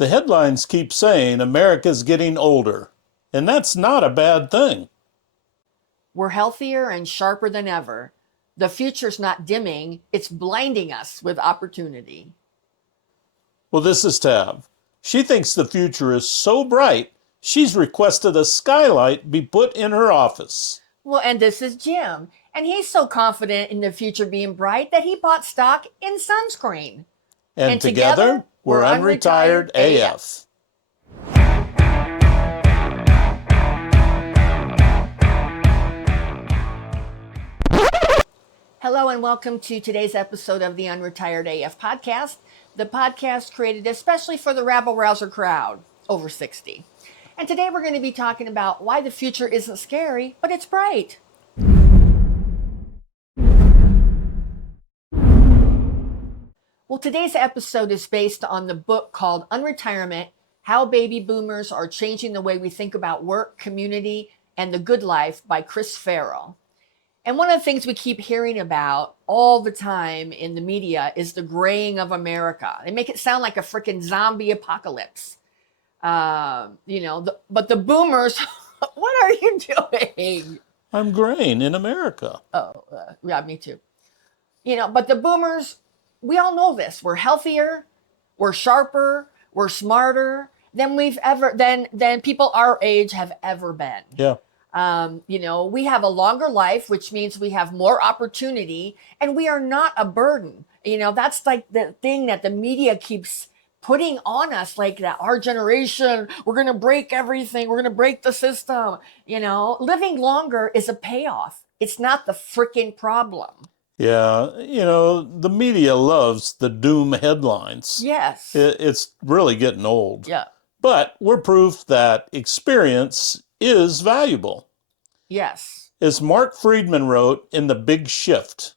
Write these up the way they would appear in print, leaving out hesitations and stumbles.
The headlines keep saying America's getting older, and that's not a bad thing. We're healthier and sharper than ever. The future's not dimming, it's blinding us with opportunity. Well, this is Tab. She thinks the future is so bright, she's requested a skylight be put in her office. Well, and this is Jim, and he's so confident in the future being bright that he bought stock in sunscreen. And together, we're Unretired AF. Hello and welcome to today's episode of the Unretired AF podcast, the podcast created especially for the rabble-rouser crowd, over 60. And today we're going to be talking about why the future isn't scary, but it's bright. Well, today's episode is based on the book called Unretirement: How Baby Boomers Are Changing the Way We Think About Work, Community, and the Good Life by Farrell. And one of the things we keep hearing about all the time in the media is the graying of America. They make it sound like a freaking zombie apocalypse. But the boomers, what are you doing? I'm graying in America. Yeah, me too. But the boomers, we all know this. We're healthier, we're sharper, we're smarter than than people our age have ever been. Yeah. We have a longer life, which means we have more opportunity, and we are not a burden. That's like the thing that the media keeps putting on us, like that our generation, we're going to break everything. We're going to break the system. Living longer is a payoff. It's not the freaking problem. Yeah. The media loves the doom headlines. Yes. It's really getting old. Yeah. But we're proof that experience is valuable. Yes. As Marc Freedman wrote in The Big Shift,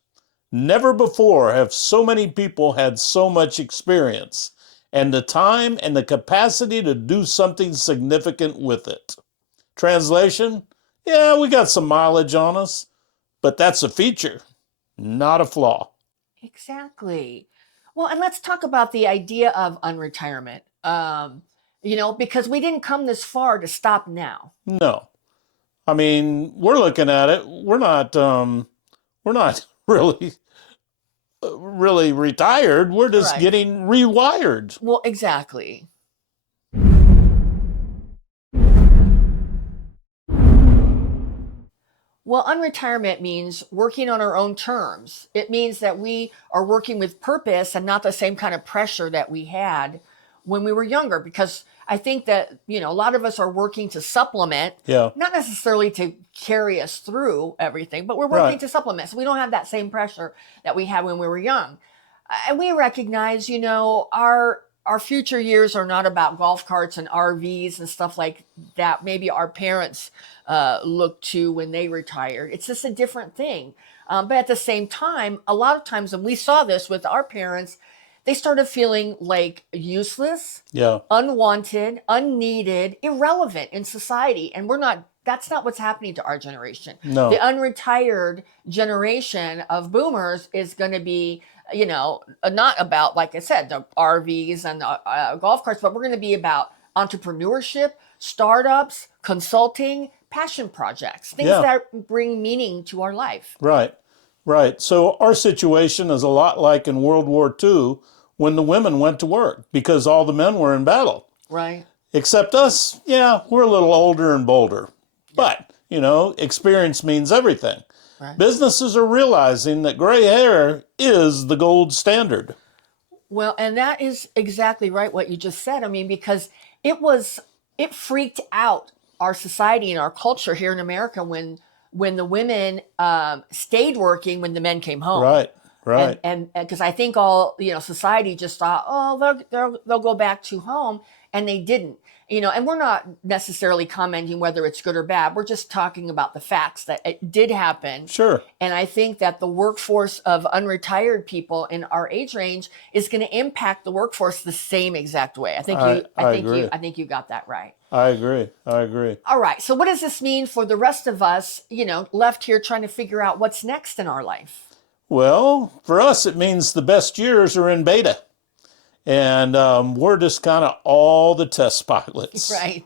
never before have so many people had so much experience and the time and the capacity to do something significant with it. Translation? Yeah, we got some mileage on us, but that's a feature, not a flaw. Exactly. Well, and let's talk about the idea of unretirement. Because we didn't come this far to stop now. No. I mean, we're looking at it. We're not really retired. We're just getting rewired. Well, exactly. Well, unretirement means working on our own terms. It means that we are working with purpose and not the same kind of pressure that we had when we were younger, because I think that, a lot of us are working to supplement, not necessarily to carry us through everything, but we're working to supplement. So we don't have that same pressure that we had when we were young. And we recognize, our future years are not about golf carts and RVs and stuff like that. Maybe our parents looked to when they retired. It's just a different thing. But at the same time, a lot of times, and we saw this with our parents, they started feeling like useless, unwanted, unneeded, irrelevant in society. And that's not what's happening to our generation. No. The unretired generation of boomers is going to be, not about, like I said, the RVs and golf carts, but we're going to be about entrepreneurship, startups, consulting, passion projects, things that bring meaning to our life. Right. So our situation is a lot like in World War II when the women went to work because all the men were in battle. Right. Except us, we're a little older and bolder. But, experience means everything. Right. Businesses are realizing that gray hair is the gold standard. Well, and that is exactly right what you just said. I mean, because it freaked out our society and our culture here in America when the women stayed working when the men came home. Right. And because I think all, society just thought, oh, they'll go back to home, and they didn't. And we're not necessarily commenting whether it's good or bad. We're just talking about the facts that it did happen. Sure. And I think that the workforce of unretired people in our age range is going to impact the workforce the same exact way. I think you got that right. I agree. All right. So what does this mean for the rest of us, left here trying to figure out what's next in our life? Well, for us, it means the best years are in beta. And we're just kind of all the test pilots. Right.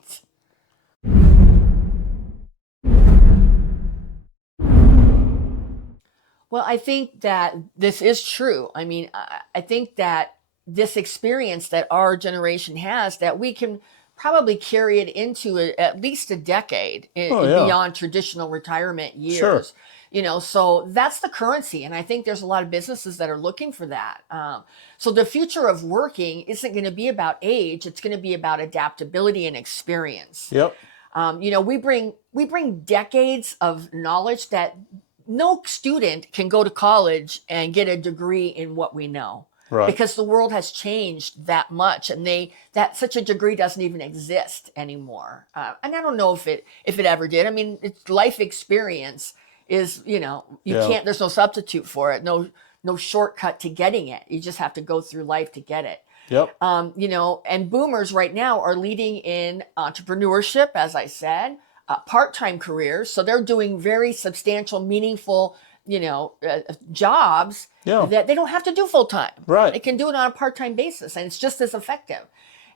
Well, I think that this is true. I mean, I think that this experience that our generation has, that we can probably carry it into at least a decade Oh, yeah. beyond traditional retirement Sure. years. So that's the currency. And I think there's a lot of businesses that are looking for that. So the future of working isn't going to be about age. It's going to be about adaptability and experience. Yep. We bring decades of knowledge that no student can go to college and get a degree in what we know. Right. Because the world has changed that much, and that such a degree doesn't even exist anymore. And I don't know if it ever did. I mean, it's life experience is, you Yeah. can't. There's no substitute for it. No shortcut to getting it. You just have to go through life to get it. Yep. And boomers right now are leading in entrepreneurship, as I said, part-time careers. So they're doing very substantial, meaningful, jobs that they don't have to do full-time. Right. They can do it on a part-time basis, and it's just as effective.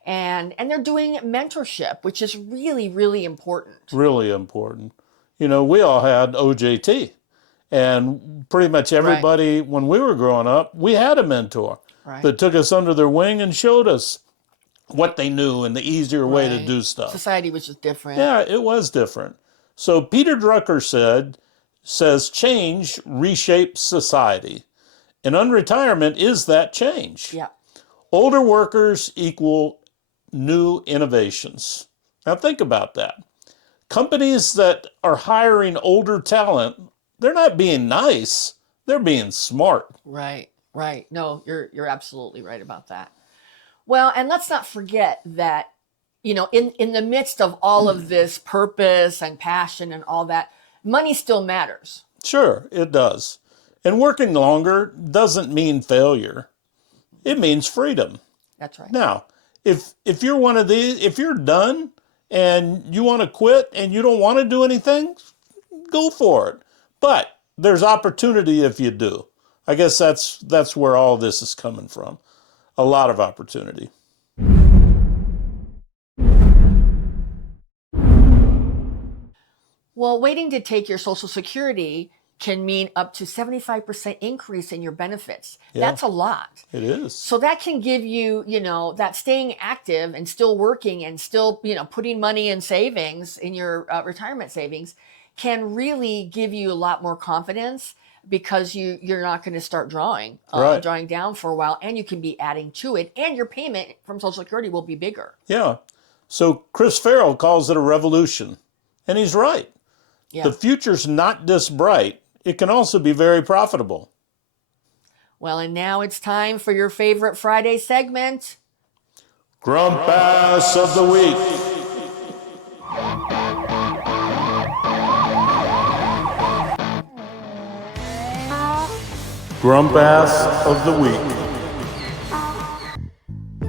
And they're doing mentorship, which is really, really important. Really important. We all had OJT. And pretty much everybody, when we were growing up, we had a mentor that took us under their wing and showed us what they knew and the easier way to do stuff. Society was just different. Yeah, it was different. So Peter Drucker says change reshapes society. And unretirement is that change. Yeah. Older workers equal new innovations. Now think about that. Companies that are hiring older talent, they're not being nice, they're being smart. Right. No, you're absolutely right about that. Well, and let's not forget that, in the midst of all of this purpose and passion and all that, money still matters. Sure, it does. And working longer doesn't mean failure. It means freedom. That's right. Now, if you're one of these, if you're done and you want to quit and you don't want to do anything, go for it. But there's opportunity if you do. I guess that's where all this is coming from. A lot of opportunity. Well, waiting to take your Social Security can mean up to 75% increase in your benefits. Yeah. That's a lot. It is. So that can give you, that staying active and still working and still, putting money in savings, in your retirement savings, can really give you a lot more confidence, because you're not going to start drawing down for a while, and you can be adding to it, and your payment from Social Security will be bigger. Yeah. So Chris Farrell calls it a revolution, and he's right. Yeah. The future's not just bright, it can also be very profitable. Well, and now it's time for your favorite Friday segment, Grump Ass of the Week. Grump Ass of the Week.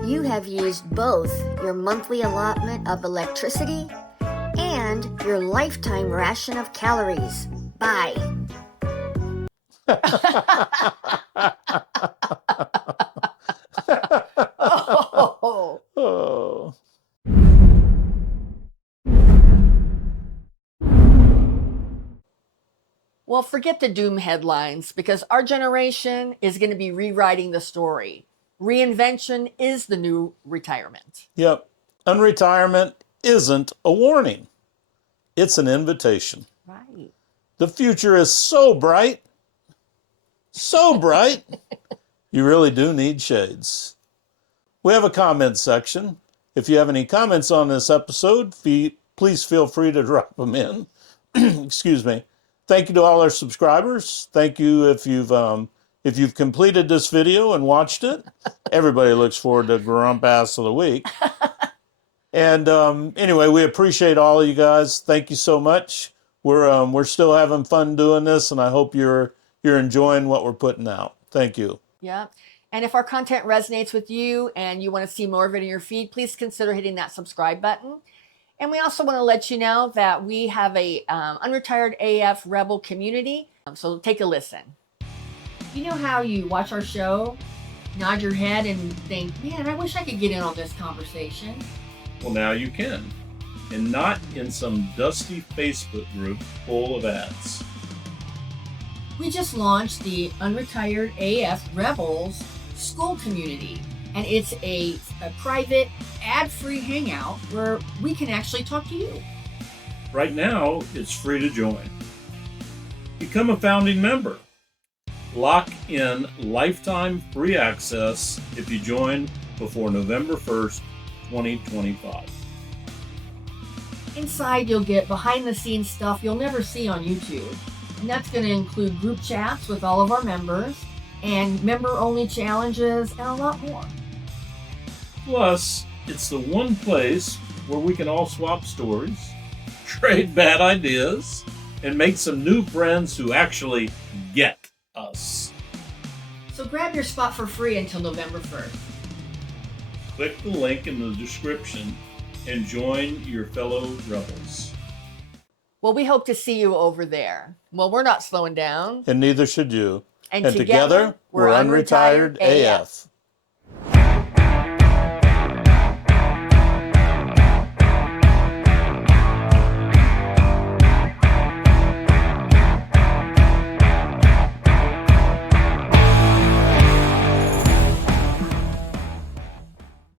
You have used both your monthly allotment of electricity and your lifetime ration of calories. Bye. Oh. Well, forget the doom headlines, because our generation is going to be rewriting the story. Reinvention is the new retirement. Yep. Unretirement isn't a warning. It's an invitation. Right. The future is so bright. So bright. You really do need shades. We have a comment section. If you have any comments on this episode, please feel free to drop them in. Excuse me. Thank you to all our subscribers. Thank you if you've completed this video and watched it. Everybody looks forward to Grump Ass of the Week. And anyway, we appreciate all of you guys. Thank you so much. We're still having fun doing this, and I hope you're enjoying what we're putting out. Thank you. Yeah. And if our content resonates with you and you want to see more of it in your feed, please consider hitting that subscribe button. And we also want to let you know that we have a Unretired AF Rebel community. So take a listen. You know how you watch our show nod your head and think, man, I wish I could get in on this conversation. Well, now you can. And not in some dusty Facebook group full of ads. We just launched the Unretired AF Rebels school community, and it's a private, ad-free hangout where we can actually talk to you. Right now, it's free to join. Become a founding member. Lock in lifetime free access if you join before November 1st, 2025. Inside, you'll get behind-the-scenes stuff you'll never see on YouTube, and that's going to include group chats with all of our members, and member-only challenges, and a lot more. Plus, it's the one place where we can all swap stories, trade bad ideas, and make some new friends who actually get us. So grab your spot for free until November 1st. Click the link in the description and join your fellow rebels. Well, we hope to see you over there. Well, we're not slowing down. And neither should you. And together, we're Unretired AF.